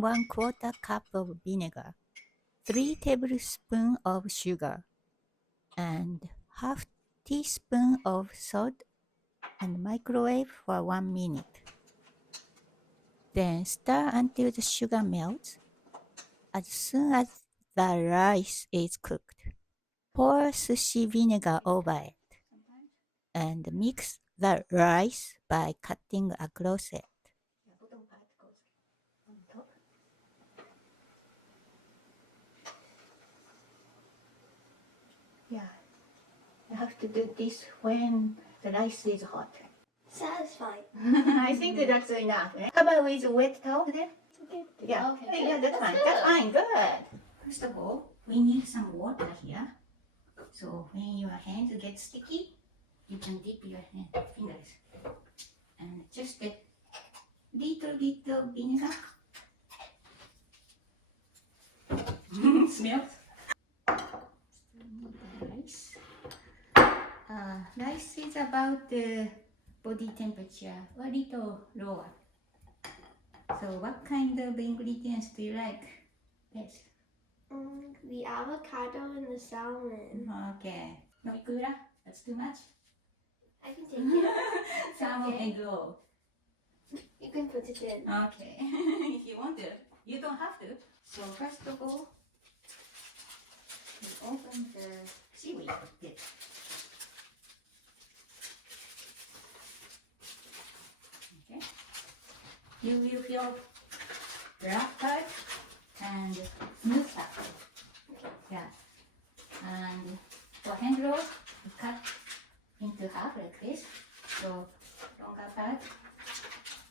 1/4 cup of vinegar, 3 tablespoons of sugar, and half teaspoon of salt, and microwave for 1 minute. Then stir until the sugar melts. As soon as the rice is cooked, pour sushi vinegar over it and mix the rice by cutting across it. Yeah, you have to do this when the rice is hot. Satisfying. I think that's enough. Cover with wet towel then? Okay. Yeah, Okay. yeah, that's fine. That's fine, good. First of all, we need some water here. So when your hands get sticky, you can dip your fingers. And just a little bit of vinegar. Smells. Rice. Rice is about the body temperature, a little lower. So what kind of ingredients do you like best? The avocado and the salmon. Okay. No ikura? That's too much? I can take it. Salmon Okay. egg roll. You can put it in. Okay. If you want to. You don't have to. So first of all, we open the seaweed dip. Okay. You will feel black part and smooth part. Yeah. And for hand roll, you cut into half like this. So longer part,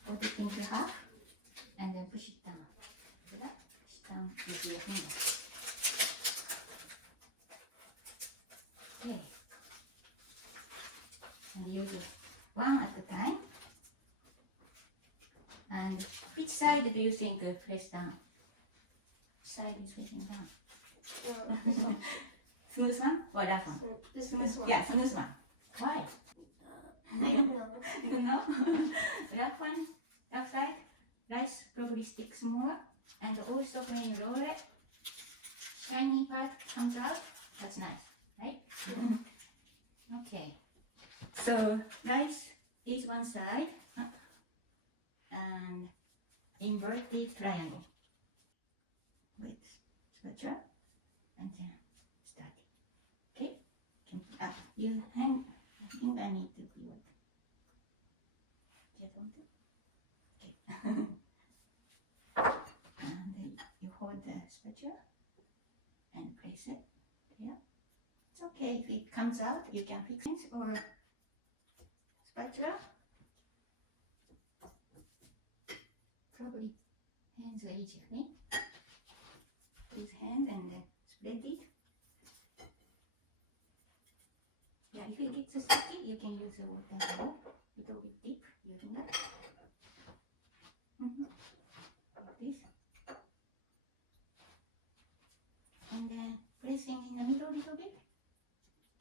put it into half, and then push it down. Push it down with your finger. Okay. And use it one at a time. And which side do you think press down? Which side is facing down? This one. Smooth one or rough one? This one. Yeah, smooth one. Why? I don't know. You don't know? Rough one, rough side, rice probably sticks more. And also when you roll it, shiny part comes out. That's nice, right? Okay. So rice is one side and inverted triangle with spatula and then start. Okay? You hang. I think I need to be wet. Just want to. Okay. And then you hold the spatula and place it here. It's okay if it comes out. You can fix it or spatula. Probably hands are easier, right? Use hand and spread it. Yeah, if it gets sticky, you can use a water bottle, little bit deep, your finger. Like this. And then pressing in the middle a little bit.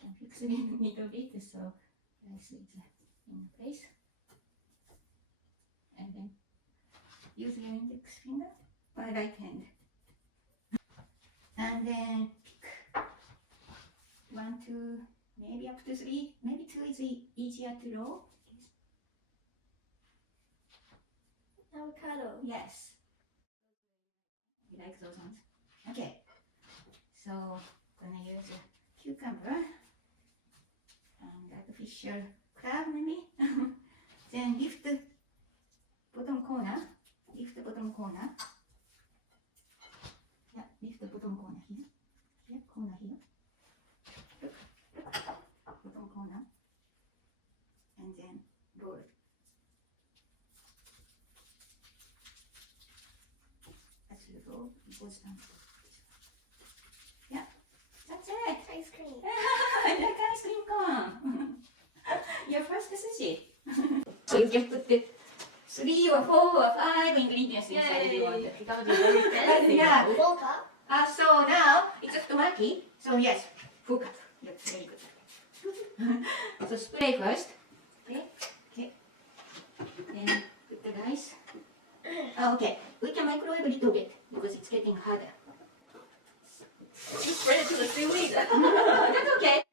Can fix it in a little bit so rice is in place. And then use your index finger or right hand. And then pick 1, 2, maybe up to 3. Maybe 2 is easier to roll. Avocado. Yes. You like those ones? Okay. So gonna use a cucumber and artificial crab maybe. Then lift the bottom corner. Lift the bottom corner. Yeah, lift the bottom corner here. Here, corner here. Look, bottom corner. And then roll it. As you roll, it goes down. Yeah, that's it. Ice cream. I like ice cream cone. Your first sushi. So you can put the 3 or 4 or 5 ingredients inside if you want it. That would be very fancy. Yeah. Full cup. So now it's a Te-maki. So yes, full cup. That's very good. So spray first. Okay. Okay. Then put the rice. Oh, okay. We can microwave a little bit because it's getting harder. You spread it to the seaweed. That's okay.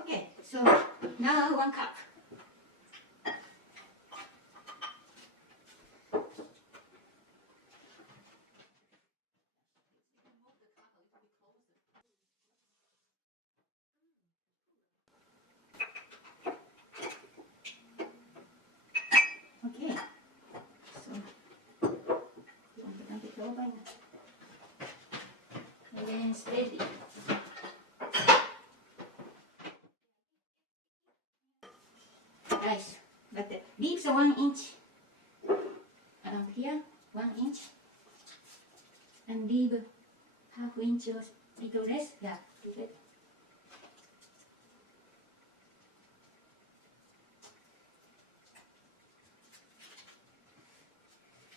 Okay, so now 1 cup. Okay, so you want to dump it over and then spread it. Rice, but leave the 1 inch around here, 1 inch, and leave ½ inch or little less. Yeah, leave it.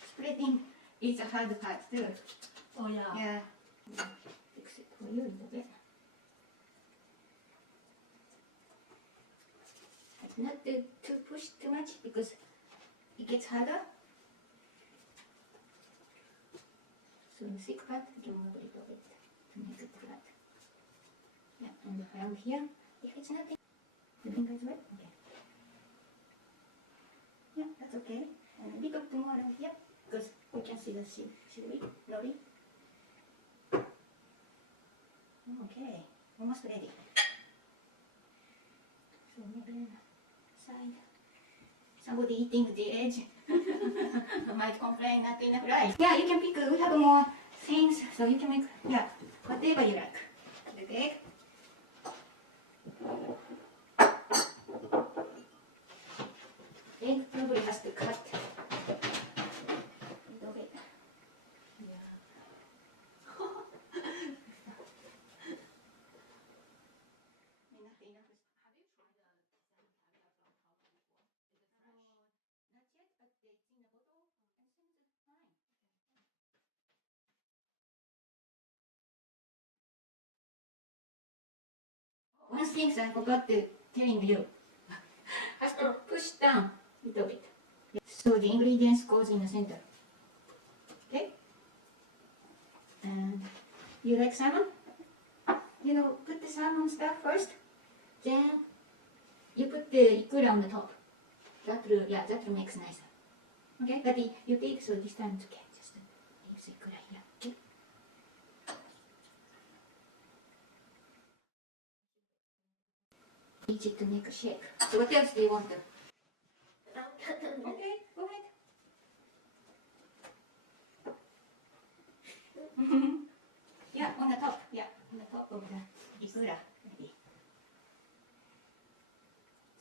Spreading is a hard part too. Oh yeah. Yeah. Fix it for you a little bit. Not to push too much because it gets harder. So the thick part, you can move a little bit to make it flat. Yeah, and around here, if it's not, the finger is wet. Okay. Yeah, that's okay. And a little bit more around here because we can see the seaweed rolling. Okay, almost ready. So maybe on the side. Somebody eating the edge might complain not enough rice. Yeah, you can pick. We have more things, so you can make whatever you like. The egg. Egg probably has to cut a little bit. One thing I forgot to telling you, have to push down a little bit. So the ingredients goes in the center. Okay? And you like salmon? Put the salmon stuff first. Then you put the ikura on the top. That will makes nicer. Okay? But you take so this time it's okay. Just leave the ikura here. Okay? Easy to make a shape. So what else do you want to? Okay, go ahead. Yeah, on the top. Yeah, on the top of the ikura, maybe.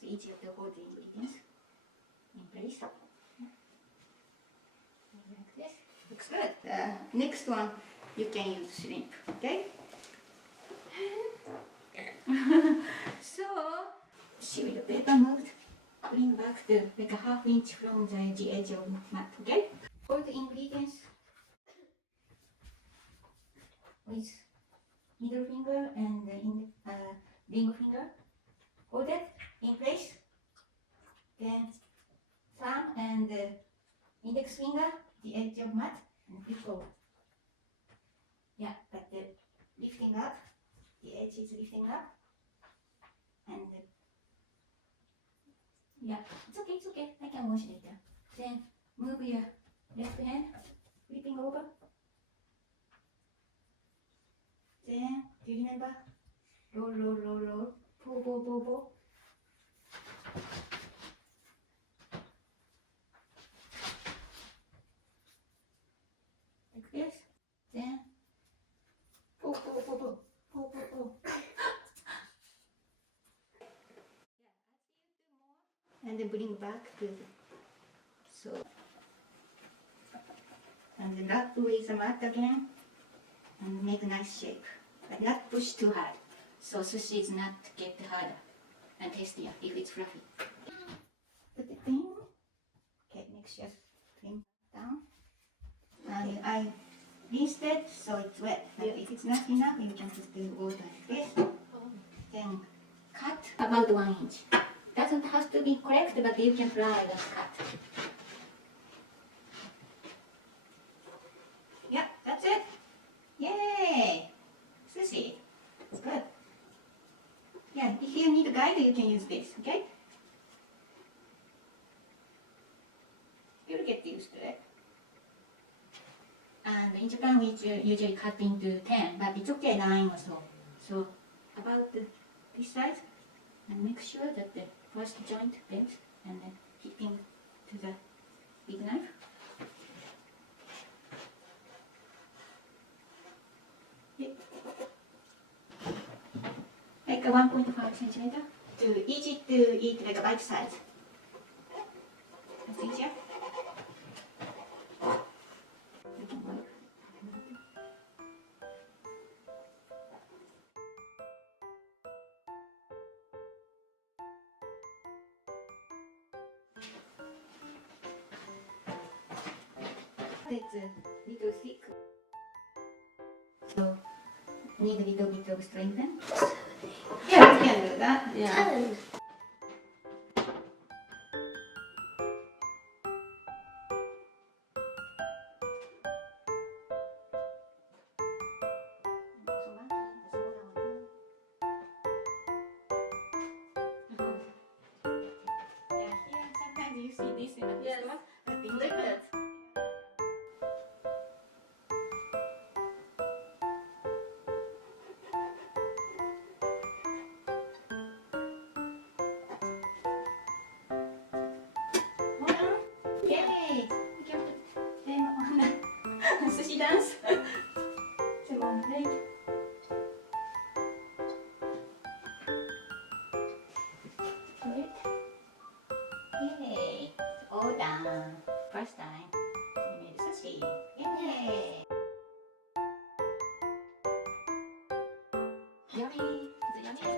So easier to hold the ingredients in place. Yeah. Like this. Looks good. Next one, you can use shrimp. Okay? So, see with the paper moved. Bring back the like a ½ inch from the edge of mat. Okay? All the ingredients with middle finger and ring finger. Hold it in place. Then thumb and index finger, the edge of mat, and flip over. Yeah, but the lifting up, the edge is lifting up. And yeah, it's okay. I can wash later. Then move your left hand, flipping over. Then, do you remember? Roll. Pull. Like this. Then, pull. And then bring back to so. And then wrap with the mat again. And make a nice shape. But not push too hard. So sushi is not get harder and tastier if it's fluffy. Put it in. Okay, next just bring down. And I rinsed it so it's wet. But if it's not enough, you can put the water like this. Then cut about 1 inch. doesn't have to be correct, but you can try the cut. Yep, that's it. Yay! Sushi. It's good. Yeah, if you need a guide, you can use this, okay? You'll get used to it. And in Japan, we usually cut into 10, but it's okay, 9 or so. So, about this size, and make sure that the first joint bends and then hitting to the big knife. Yeah. Like a 1.5 centimeter to easy to eat like a bite size. That's easier. You can wipe. It's a little thick, so need a little bit of strengthening. Yeah, we can do that. Yeah. Yeah, here sometimes you see this in the Yes. store, but in Look Japan, at. hold on. Yay! We can put them on the sushi dance. So on plate. Good. Yay! All done. First time we made sushi. Yay! Yummy! Is it yummy?